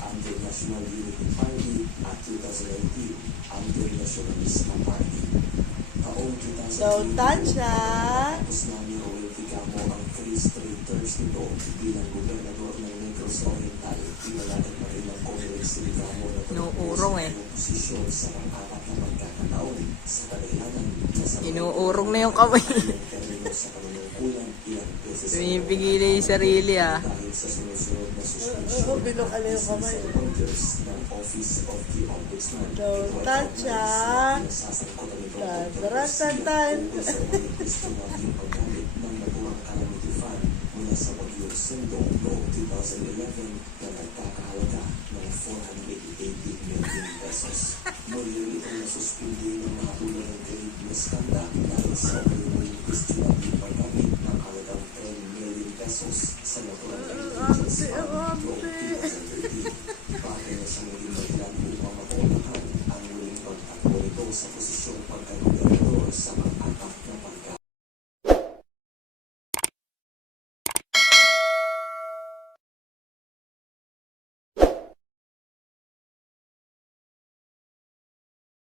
under National Unity Party at 2019 under Nationalista Party. Taong 2003, Go Tansya! tapos namin Roel Ficamo ang Free Trade Terms nito bilang gobernador ng Negros Oriental. Pinalatan pa rin ng Congress si Ficamo na Inuurong eh. posisyon sa pang-apat na pagkakataon sa kadahilanan na sa Inuurong na yung kamay. termino sa panunungkulan ilang beses Tumipigil na yung sarili ah. dahil sa sunod-sunod na suspension Binukal na yung kamay. sa orders ng Office of the Ombudsman. Go Tansya! Nasasangkutan ito Tarantantan! sa mga gusto natin paggamit ng naturang calamity fund mula sa Bagyong Sendong noong 2011 na nagkakahalaga ng 480 million pesos. Muli rin itong nasuspindi ng mga ulo ng credit Meskanda dahil sa umuling gusto natin paggamit ng halagang 10 million pesos sa naturang emergency fund noong 2013. Bagay na siya naging dahilan upang mapuntahan ang muling pagtakbo nito sa posisyong pagkagobernador sa pang-apat